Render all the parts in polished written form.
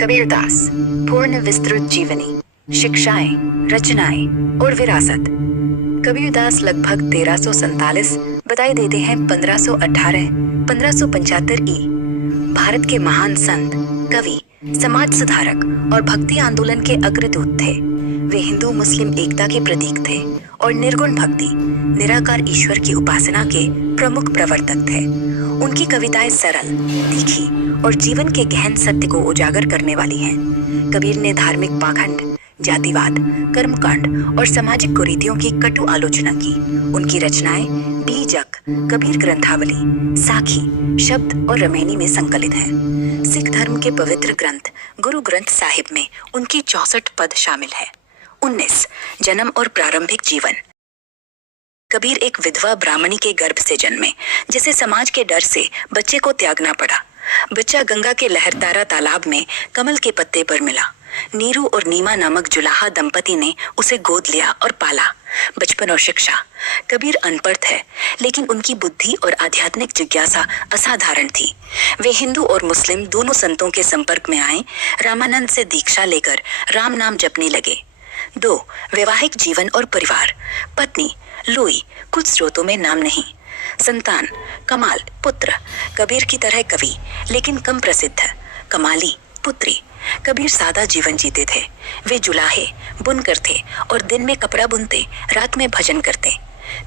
कबीरदास पूर्ण विस्तृत जीवनी, शिक्षाएं, रचनाएं और विरासत। कबीरदास लगभग 1347 बधाई देते हैं 1518 1575 ई। भारत के महान संत, कवि, समाज सुधारक और भक्ति आंदोलन के अग्रदूत थे। वे हिंदू मुस्लिम एकता के प्रतीक थे और निर्गुण भक्ति, निराकार ईश्वर की उपासना के प्रमुख प्रवर्तक थे। उनकी कविताएं सरल, तीखी और जीवन के गहन सत्य को उजागर करने वाली हैं। कबीर ने धार्मिक पाखंड, जातिवाद, कर्मकांड और सामाजिक कुरीतियों की कटु आलोचना की। उनकी रचनाएं बीजक, कबीर ग्रंथावली, साखी, शब्द और रमैनी में संकलित हैं। सिख धर्म के पवित्र ग्रंथ गुरु ग्रंथ साहिब में उनकी 64 पद शामिल है। 19 जन्म और प्रारंभिक जीवन। कबीर एक विधवा ब्राह्मणी के गर्भ से जन्मे, जिसे समाज के डर से बच्चे को त्यागना पड़ा। बच्चा गंगा के लहरतारा तालाब में कमल के पत्ते पर मिला। नीरू और नीमा नामक जुलाहा दंपति ने उसे गोद लिया और पाला। बचपन और शिक्षा। कबीर अनपढ़ थे, लेकिन उनकी बुद्धि और आध्यात्मिक जिज्ञासा असाधारण थी। वे हिंदू और मुस्लिम दोनों संतों के संपर्क में आए। रामानंद से दीक्षा लेकर राम नाम जपने लगे। 2 वैवाहिक जीवन और परिवार। पत्नी लुई, कुछ स्रोतों में नाम नहीं। संतान कमाल, पुत्र। कबीर की तरह कवि, लेकिन कम प्रसिद्ध। कमाली पुत्री। कबीर सादा जीवन जीते थे। वे जुलाहे, बुनकर थे और दिन में कपड़ा बुनते, रात में भजन करते।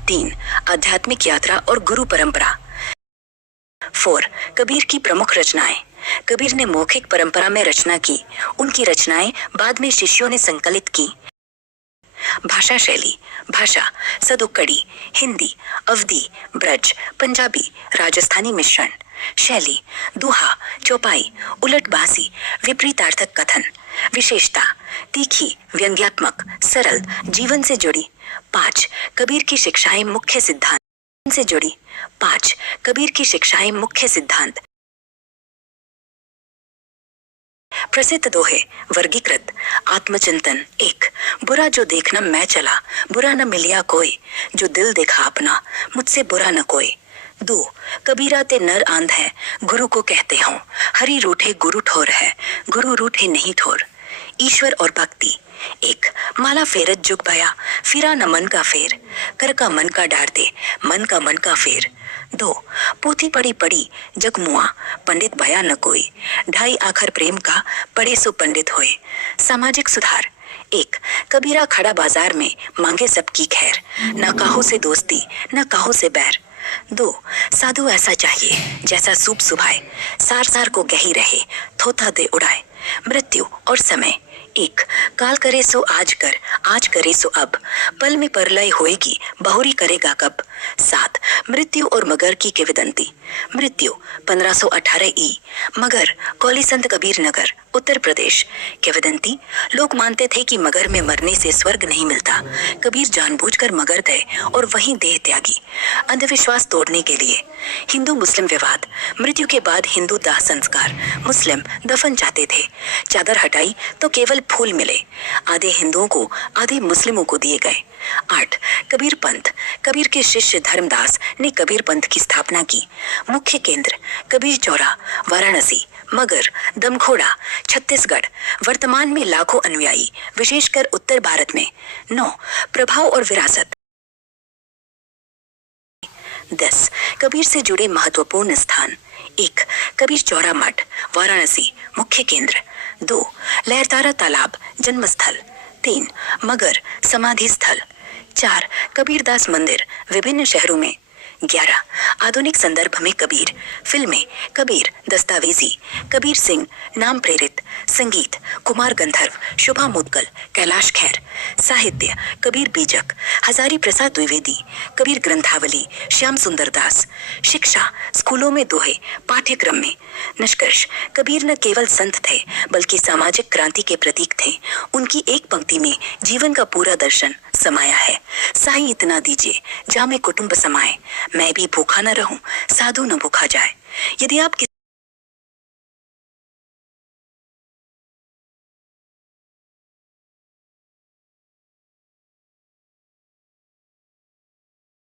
3 आध्यात्मिक यात्रा और गुरु परंपरा। 4 कबीर की प्रमुख रचनाएं। कबीर ने मौखिक परंपरा में रचना की। उनकी रचनाएं बाद में शिष्यों ने संकलित की। भाषा शैली। भाषा सदुक्कड़ी, हिंदी, अवधी, ब्रज, पंजाबी, राजस्थानी मिश्रण। शैली दुहा, चौपाई, उलटबाजी, विपरीतार्थक कथन। विशेषता तीखी, व्यंग्यात्मक, सरल, जीवन से जुड़ी। 5 कबीर की शिक्षाएं मुख्य सिद्धांत से जुड़ी। 5 कबीर की शिक्षाएं मुख्य सिद्धांत। प्रसिद्ध दोहे। वर्गीकृत। आत्मचिंतन। 1 बुरा जो देखना मैं चला, बुरा न मिलिया कोई, जो दिल देखा अपना, मुझसे बुरा न कोई। 2 कबीरा ते नर आंध है, गुरु को कहते हों, हरि रूठे गुरु ठोर है, गुरु रूठे नहीं ठोर। ईश्वर और भक्ति। 1 माला फेरत जुग भया, फिरा न मन का फेर, कर का मन का डार दे, मन का फेर। 2 पोथी पढ़ी पढ़ी जग मुआ, पंडित भया न कोई, ढाई आखर प्रेम का, पढ़े सो पंडित होए। सामाजिक सुधार। 1 कबीरा खड़ा बाजार में, मांगे सबकी खैर, न काहो से दोस्ती न काहो से बैर। 2 साधु ऐसा चाहिए, जैसा सूप सुभाए, सार सार को गही रहे, थोथा दे उड़ाए। मृत्यु और समय। 1 काल करे सो आज कर, आज करे सो अब, पल में परलय होएगी, बहुरी करेगा कब। 7 मृत्यु और मगर की किंवदंती। मृत्यु 1518 ई। मगर कौली संत कबीर नगर, उत्तर प्रदेश। किंवदंती लोग मानते थे कि मगर में मरने से स्वर्ग नहीं मिलता। कबीर जानबूझकर मगर थे और वहीं देह त्यागी। अंधविश्वास तोड़ने के लिए। हिंदू मुस्लिम विवाद। मृत्यु के बाद हिंदू दाह संस्कार, मुस्लिम दफन चाहते थे। चादर हटाई तो केवल फूल मिले। आधे हिंदुओं को, आधे मुस्लिमों को दिए गए। 8 कबीर पंथ। कबीर के शिष्य धर्मदास ने कबीर पंथ की स्थापना की। मुख्य केंद्र कबीर चौरा, वाराणसी, मगर, दमखोड़ा, छत्तीसगढ़। वर्तमान में लाखों अनुयायी, विशेषकर उत्तर भारत में। 9 प्रभाव और विरासत। 10 कबीर से जुड़े महत्वपूर्ण स्थान। 1 कबीर चौरा मठ, वाराणसी, मुख्य केंद्र। 2 लहरतारा तालाब, जन्मस्थल। 3 मगर, समाधि स्थल। 4 कबीरदास मंदिर, विभिन्न शहरों में। 11 आधुनिक संदर्भ में कबीर। फिल्में कबीर, दस्तावेजी, कबीर सिंह, नाम प्रेरित। संगीत कुमार गंधर्व, शुभा मुद्गल, कैलाश खेर। साहित्य कबीर बीजक, हजारी प्रसाद द्विवेदी, कबीर ग्रंथावली, श्याम सुंदर दास। शिक्षा स्कूलों में दोहे, पाठ्यक्रम में। निष्कर्ष कबीर न केवल संत थे, बल्कि सामाजिक क्रांति के प्रतीक थे। उनकी एक पंक्ति में जीवन का पूरा दर्शन समाया है। साई इतना दीजिए, जा में कुटुंब समाए, मैं भी भूखा न रहूं, साधु न भूखा जाए। यदि आप